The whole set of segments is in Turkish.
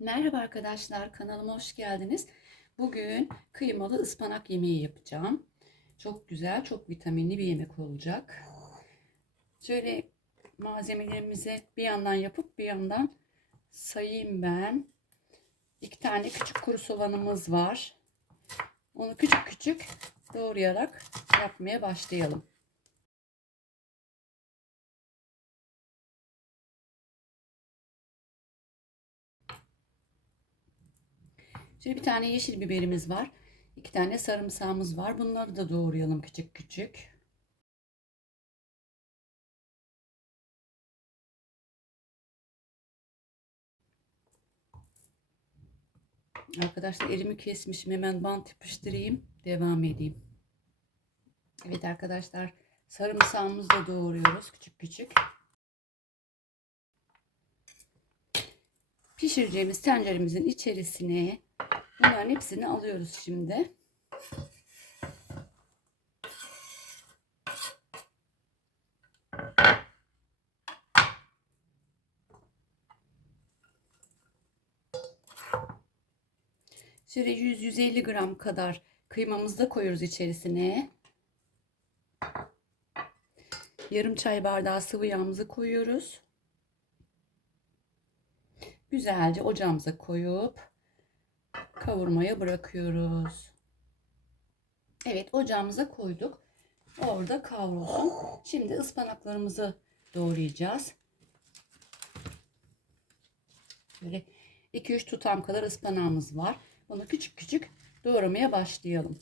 Merhaba arkadaşlar, kanalıma hoş geldiniz. Bugün kıymalı ıspanak yemeği yapacağım. Çok güzel, çok vitaminli bir yemek olacak. Şöyle malzemelerimizi bir yandan yapıp bir yandan sayayım ben. İki tane küçük kuru soğanımız var. Onu küçük küçük doğrayarak yapmaya başlayalım. Şöyle bir tane yeşil biberimiz var. İki tane sarımsağımız var. Bunları da doğrayalım küçük küçük. Arkadaşlar elimi kesmişim. Hemen bant yapıştırayım. Devam edeyim. Evet arkadaşlar sarımsağımızı da doğruyoruz küçük küçük. Pişireceğimiz tenceremizin içerisine Bunların hepsini alıyoruz şimdi. Şöyle 100-150 gram kadar kıymamızı da koyuyoruz içerisine. Yarım çay bardağı sıvı yağımızı koyuyoruz. Güzelce ocağımıza koyup kavurmaya bırakıyoruz. Evet ocağımıza koyduk. Orada kavrulsun. Şimdi ıspanaklarımızı doğrayacağız. Böyle 2-3 tutam kadar ıspanağımız var. Bunu küçük küçük doğramaya başlayalım.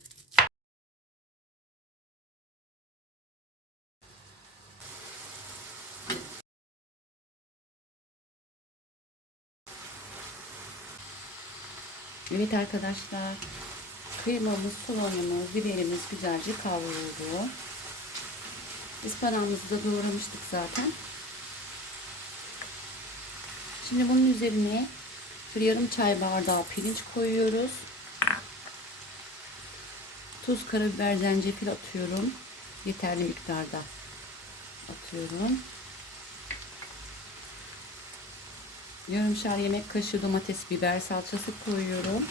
Evet arkadaşlar. Kıymamız, soğanımız, biberimiz güzelce kavruldu. Ispanağımızı da doğramıştık zaten. Şimdi bunun üzerine bir yarım çay bardağı pirinç koyuyoruz. Tuz, karabiber, zencefil atıyorum. Yeterli miktarda atıyorum. Yarımşar yemek kaşığı domates biber salçası koyuyorum.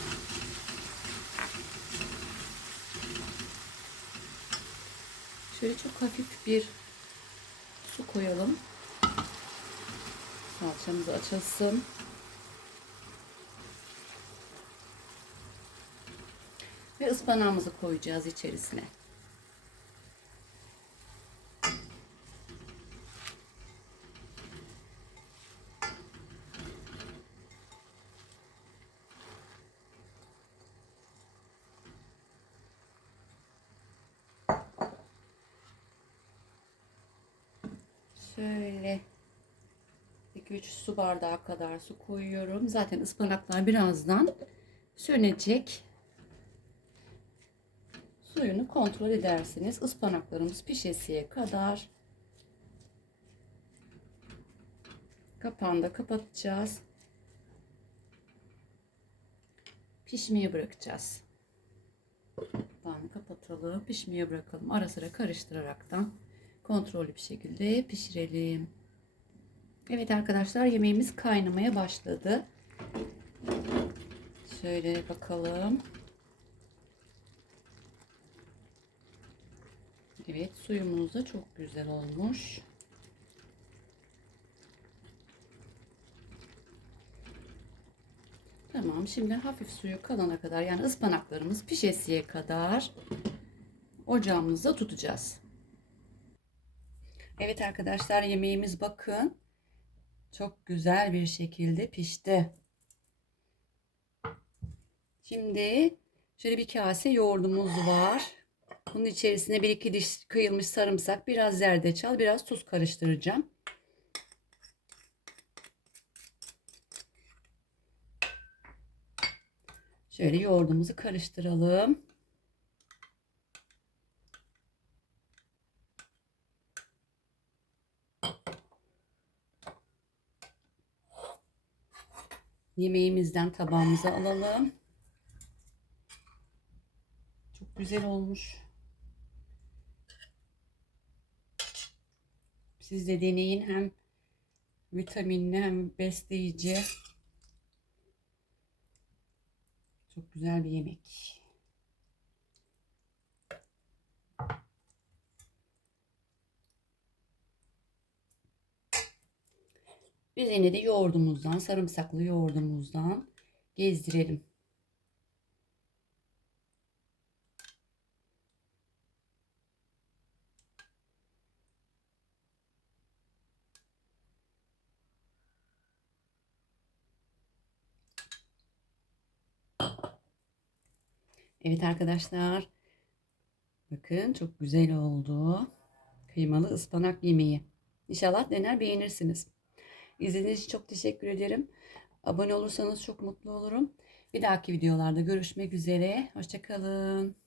Şöyle çok hafif bir su koyalım. Salçamız açılsın. Ve ıspanağımızı koyacağız içerisine. Şöyle 2-3 su bardağı kadar su koyuyorum. Zaten ıspanaklar birazdan sönecek. Suyunu kontrol edersiniz. Ispanaklarımız pişesiye kadar kapağını da kapatacağız. Pişmeye bırakacağız. Kapağını kapatalım. Pişmeye bırakalım. Ara sıra karıştıraraktan kontrollü bir şekilde pişirelim. Evet arkadaşlar yemeğimiz kaynamaya başladı. Şöyle bakalım. Evet suyumuz da çok güzel olmuş. Tamam şimdi hafif suyu kalana kadar yani ıspanaklarımız pişesiye kadar ocağımızda tutacağız. Evet arkadaşlar yemeğimiz bakın. Çok güzel bir şekilde pişti. Şimdi şöyle bir kase yoğurdumuz var. Bunun içerisine bir iki diş kıyılmış sarımsak, biraz zerdeçal, biraz tuz karıştıracağım. Şöyle yoğurdumuzu karıştıralım. Yemeğimizden tabağımıza alalım. Çok güzel olmuş. Siz de deneyin hem vitaminli hem besleyici. Çok güzel bir yemek. Üzerine de yoğurdumuzdan, sarımsaklı yoğurdumuzdan gezdirelim. Evet arkadaşlar. Bakın çok güzel oldu. Kıymalı ıspanak yemeği. İnşallah dener beğenirsiniz. İzlediğiniz için çok teşekkür ederim. Abone olursanız çok mutlu olurum. Bir dahaki videolarda görüşmek üzere. Hoşçakalın.